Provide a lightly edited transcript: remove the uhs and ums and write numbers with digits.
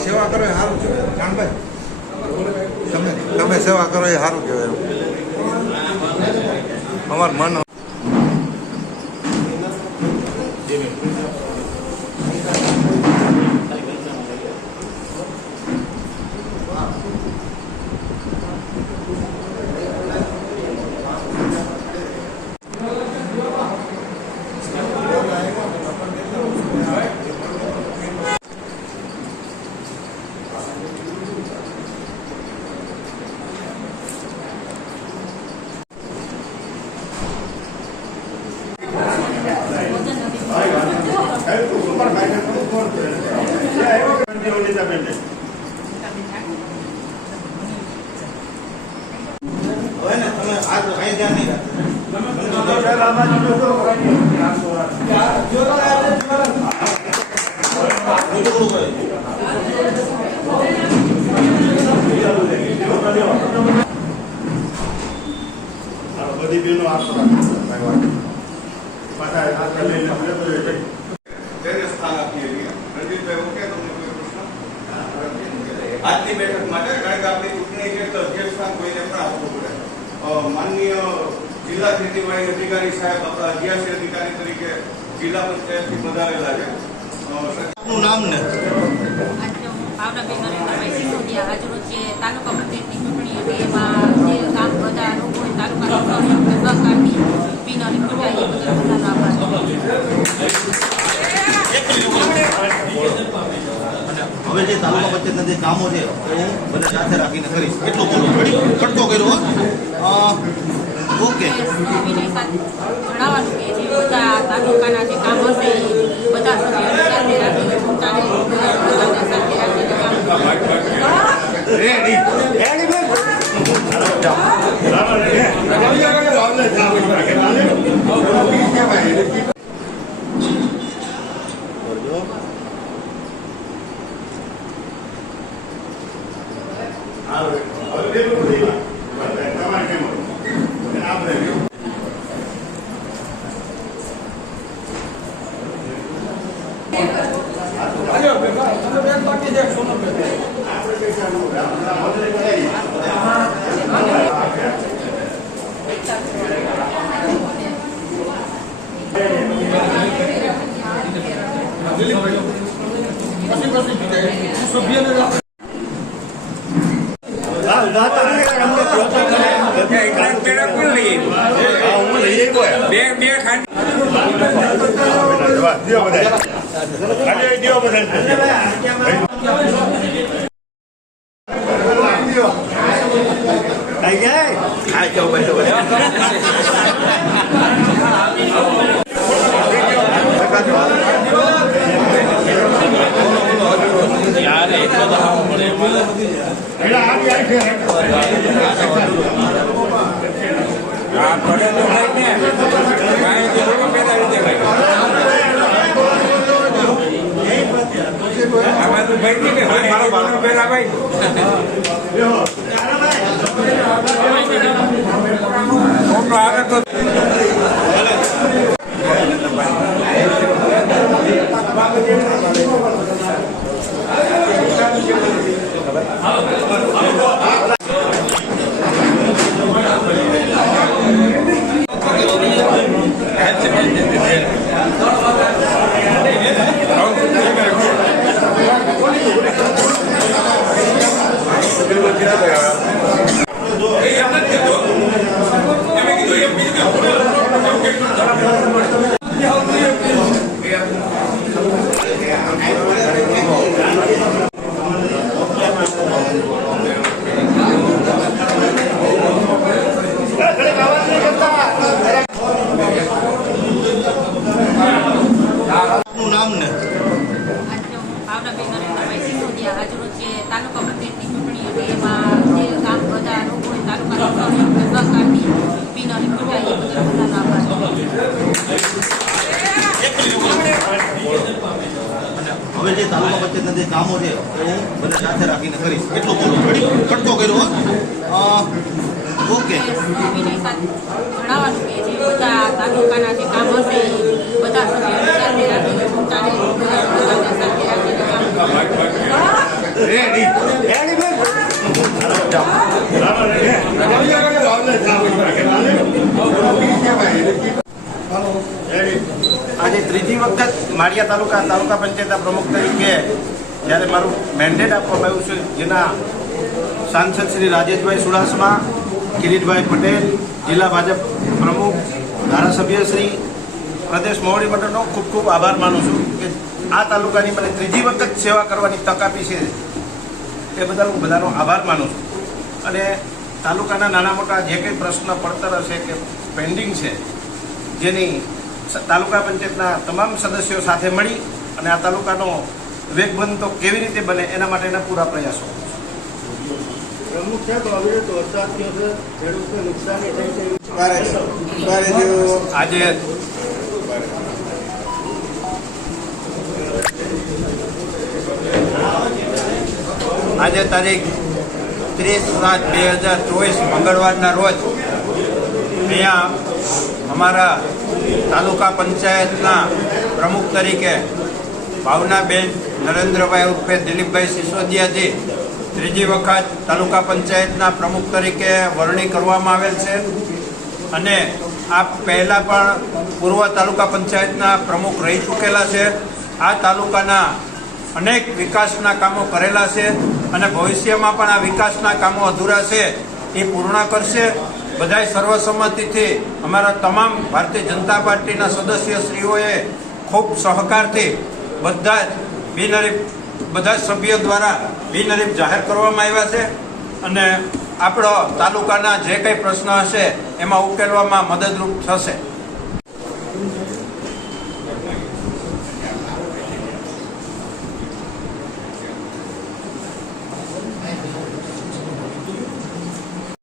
સેવા કરો એ સારું કહેવાય જાણભાઈ, તમે સેવા કરો એ સારું કહેવાય. અમારું મન બધી બેનો આપતો આજની બેઠક માટે કારણ કે આપણી ચૂંટણી છે તો અધ્યક્ષ સ્થાન કોઈને પણ આપવું પડે. માનનીય જિલ્લા ખેતીવાડી અધિકારી સાહેબ આપણા અધ્યાસી અધિકારી તરીકે જિલ્લા પંચાયતથી પધારેલા છે. આપનું નામ ને? આજરોજ જે તાલુકા પંચાયતની ચૂંટણી હતી એમાં જે કામ બધા લોકો તાલુકા સહકારની બિનહરીફ બધા એ બધા હવે જે તાલુકા પંચાયતના જે કામો છે હું બધા સાથે રાખીને કરીશ. કેટલો બોલો ખર્ચો કર્યો? ઓકે. જણાવવાનું કે જે બધા તાલુકાના જે કામ હશે બધા સભ્યોને સાથે રાખીને પોતાને સાથે રાખીને કામ નામ ને આજે હું ભાવનાબેન નરેન્દ્રભાઈ સિસોદિયા આજરોજ જે તાલુકા પંચાયતની ચૂંટણી હતી એમાં જે કામ બધા લોકોએ તાલુકાના સહકારથી બિનહરીફ ચૂંટાઈ એ બદલ બધાનો આભાર. હવે જે તાલુકા પંચાયતના જે કામો છે એ હું બધા સાથે રાખીને કરીશ એટલું બોલું ઘડી કટકો કર્યો ઓકે વિનય સાથે જણાવવાનું કે જે બધા તાલુકાના જે કામ હશે એ બધા સભ્યોને સાથે રાખીને ચૂંટાડે બધા બધાને સાથે રાખીને કામ આજે ત્રીજી વખત માળિયા તાલુકા પંચાયતના પ્રમુખ તરીકે જ્યારે મારું મેન્ડેટ આપવામાં આવ્યું છે, જેના સાંસદ શ્રી રાજેશભાઈ ચુડાસમા, કિરીટભાઈ પટેલ, જિલ્લા ભાજપ પ્રમુખ, ધારાસભ્ય શ્રી પ્રદેશ મોવડી મંડળનો ખૂબ ખૂબ આભાર માનું છું કે આ તાલુકાની મને ત્રીજી વખત સેવા કરવાની તક આપી છે. એ બદલ હું બધાનો આભાર માનું છું. અને તાલુકાના નાના મોટા જે કંઈ પ્રશ્ન પડતર હશે કે પેન્ડિંગ છે, જેની તાલુકા પંચાયતના તમામ સદસ્યો સાથે મળી અને આ તાલુકાનો વેગબંધ તો કેવી રીતે બને એના માટેના પૂરા પ્રયાસો. પ્રમુખ સાહેબ, હવે તો વરસાદ થયો છે, ખેડૂતને નુકસાની થઈ છે. આજે તારીખ 30/7/2024 મંગળવારના રોજ અહીંયા અમારા તાલુકા પંચાયતના પ્રમુખ તરીકે ભાવનાબેન નરેન્દ્રભાઈ ઉર્ફે દિલીપભાઈ સિસોદિયાજી ત્રીજી વખત તાલુકા પંચાયતના પ્રમુખ તરીકે વરણી કરવામાં આવેલ છે. અને આ પહેલાં પણ પૂર્વ તાલુકા પંચાયતના પ્રમુખ રહી ચૂકેલા છે. આ તાલુકાના અનેક વિકાસના કામો કરેલા છે અને ભવિષ્યમાં પણ આ વિકાસના કામો અધૂરા છે એ પૂર્ણ કરશે. બધાય સર્વસંમતિથી અમારા તમામ ભારતીય જનતા પાર્ટીના સદસ્યશ્રીઓએ ખૂબ સહકારથી બધા જ સભ્યો દ્વારા બિનહરીફ જાહેર કરવામાં આવ્યા છે. અને આપણો તાલુકાના જે કંઈ પ્રશ્ન હશે એમાં ઉકેલવામાં મદદરૂપ થશે.